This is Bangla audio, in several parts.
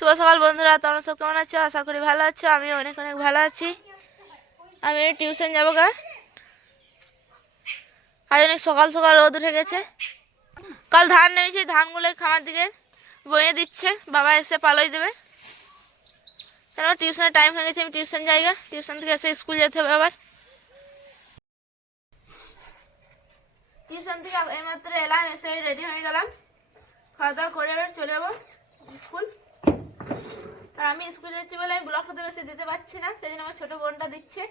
শুভ সকাল বন্ধুরা, তোমরা সব কেমন আছো? আশা করি ভালো আছো। আমি অনেক অনেক ভালো আছি। আমি টিউশন যাবো গা। আজ অনেক সকাল সকাল রোদ উঠে গেছে। কাল ধান নেমেছি, ধানগুলো খামার দিকে বয়ে দিচ্ছে, বাবা এসে পালই দেবে। কেন টিউশনের টাইম হয়ে গেছে, আমি টিউশন জায়গা, টিউশন থেকে এসে স্কুল যেতে হবে আবার। টিউশন থেকে এইমাত্র এলাম, এসে রেডি হয়ে গেলাম, খাওয়া দাওয়া করে এবার চলে যাবো স্কুল। আর আমি স্কুলে যাচ্ছি বলে আমি ব্লগ হতে বেশি দিতে পারছি না, সেই জন্য আমার ছোটো বোনটা দিচ্ছে।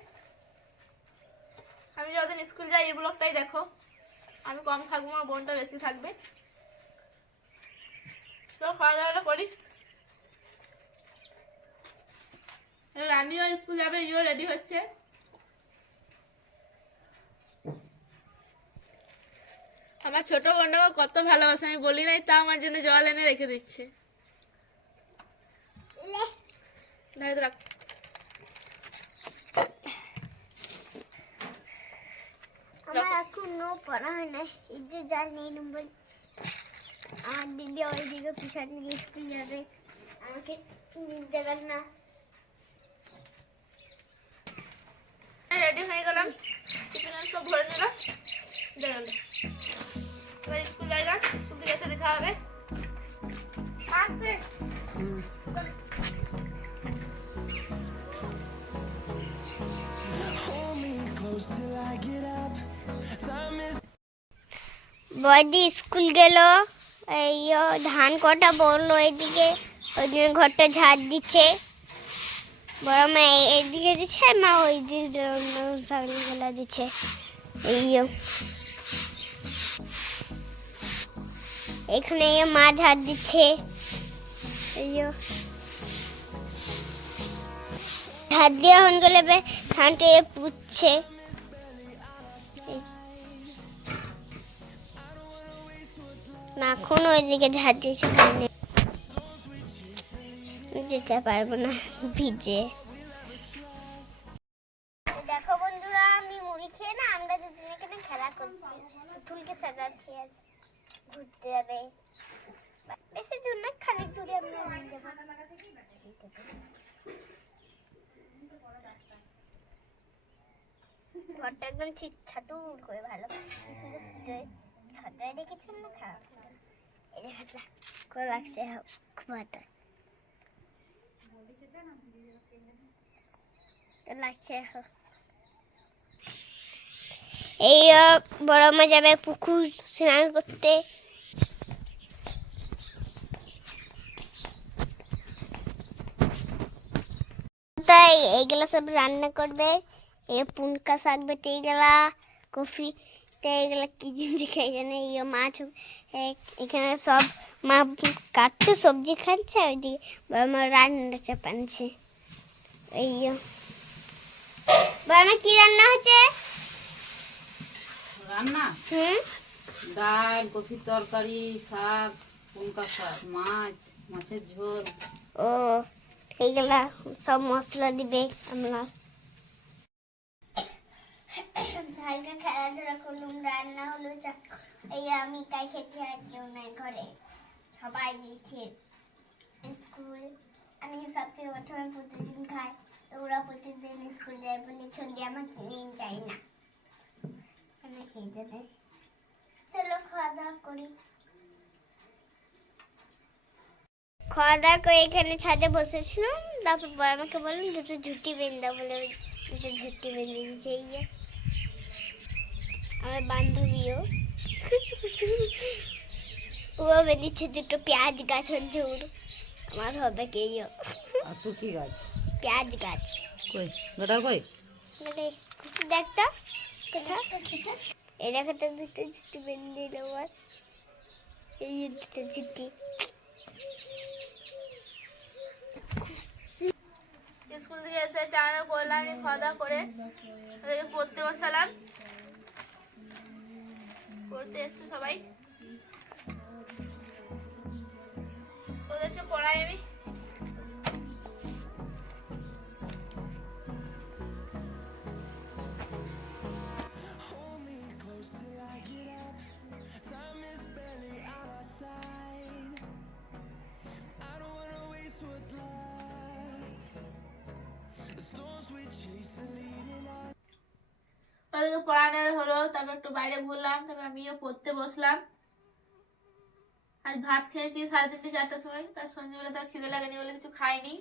আমি যতদিন স্কুল যাই এই ব্লগটাই দেখো, আমি কম থাকবো, আমার বোনটা বেশি থাকবে। তো খাওয়া দাওয়াটা করি। রানিও স্কুল যাবে, ইও রেডি হচ্ছে। আমার ছোট বোনটাকে কত ভালোবাসে, আমি বলি নাই তা আমার জন্য জল এনে রেখে দিচ্ছে। রাখ। আমার এখনো পড়া হয় না, এই যে জানি নম্বর। আমার দিদি ওইদিকে পিছন দিকে স্কুল যাবে, আমাকে দেবেন না। রেডি হয়ে গেলাম, টিফিন সব ভরে নিলাম, দেখলাম এবার স্কুল জায়গা। স্কুল থেকে এসে দেখা হবে। আসছে বৌদি স্কুল গেল, এই ধান কটা বললো এদিকে, ওই জন্য ঘরটা ঝাড় দিচ্ছে। বড় মা এইদিকে দিচ্ছে, আর মা ওই দিকে ছাগলগুলা দিচ্ছে। এই এখানে মা ঝাড় দিচ্ছে, এই ঝাড় দিয়ে এখন গেলে শান্তি পুচ্ছে। এখন ওইদিকে ঝাড় দিয়েছে, যেতে পারবো না ভিজে। দেখো বন্ধুরা, আমি মুড়ি খেয়ে না, আমরা দুজন এখানে খেলা করছি, পুতুলকে সাজাচ্ছি, আজ ঘুরতে যাবে। বেশি দূর না, খানিক দূরে আমরা যাবো। ঘরটা একদম ছাতুর করে ভালো সুন্দর সুন্দর সাজায় রেখেছেন না, খারাপ এই দেখা করে লাগছে ঘরটা লাগছে। এই বড় মা যাবে পুকুর স্নান করতে। তাই এইগুলা সব রান্না করবে, এই পুনকা শাক বেটে গেলা, কফি এগুলা কি জিনিস খাই জানে। এই মাছ এখানে সব মা কাটছে, সবজি খাচ্ছে, ওইদিকে বাবা মা রান্না চাপানছে। এই বাবা মা কি রান্না হচ্ছে? রান্না ডাল, কফির তরকারি, শাক, পুনকা শাক, মাছের ঝোল। ও এইগুলা সব মশলা দিবে। আমরা হালকা খেলাধুলা করলাম, রান্না হলো, এই আমি তাই খেয়েছি, আর কেউ নাই ঘরে, সবাই দিয়েছে স্কুল। আমি সবথেকে প্রথমে প্রতিদিন খাই, তো ওরা প্রতিদিন স্কুল যায় বলে ছড়িয়ে আমাকে নিয়ে যায় না, আমি খেয়ে যাবে। চলো খাওয়া দাওয়া করি। খাওয়া দাওয়া করে এখানে ছাদে বসেছিলাম, তারপর বড় আমাকে বললাম দুটো ঝুটি বেঁধা, বলে দুটো ঝুটি বেঁধে দিয়েছে। এই আমার বান্ধবীও ও বেঁধেছে দুটো পেঁয়াজ গাছের ঝুড়। আমার হবে কে? আর তুই কি গাছ? পেঁয়াজ গাছ। কই গোটা কই? দেখটা কোথা? এই দেখো তো, দুটো ঝুটি বেঁধে দিল আমার, এই দুটো ঝুটি। স্কুল থেকে এসে চানা করলাম, খাওয়া দাওয়া করে পড়তে বসালাম। পড়তে এসছে সবাই, ওদেরকে পড়াই আমি। তাদেরকে পড়ানো হলো, তারপর একটু বাইরে ঘুরলাম, তারপর আমিও পড়তে বসলাম। আজ ভাত খেয়েছি 3:30 4টার সময়, তার সন্ধ্যেবেলা তার খিদে লাগেনি বলে কিছু খাইনি।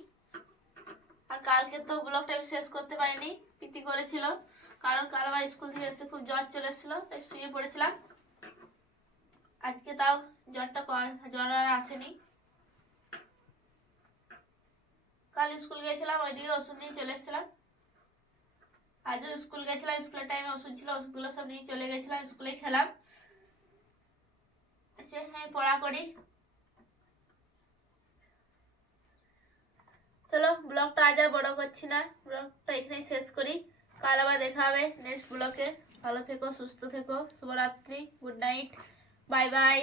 আর কালকে তো ব্লগটা আমি শেষ করতে পারিনি, প্রীতি করেছিল, কারণ কাল আমার স্কুল থেকে এসে খুব জ্বর চলে এসেছিল, তাই শুয়ে পড়েছিলাম। আজকে তাও জ্বর আর আসেনি। কাল স্কুল গিয়েছিলাম, ওইদিকে ওষুধ নিয়ে চলে এসেছিলাম। আজও স্কুল গেছিলাম, স্কুলের টাইমে ওষুধ ছিল, ওষুধগুলো সব নিয়ে চলে গেছিলাম, স্কুলে খেলাম। হ্যাঁ, পড়া করি। চলো ব্লগটা আজ আর বড় করছি না, ব্লগটা এখানেই শেষ করি। কাল আবার দেখা হবে নেক্সট ব্লগে। ভালো থেকো, সুস্থ থেকো, শুভরাত্রি, গুড নাইট, বাই বাই।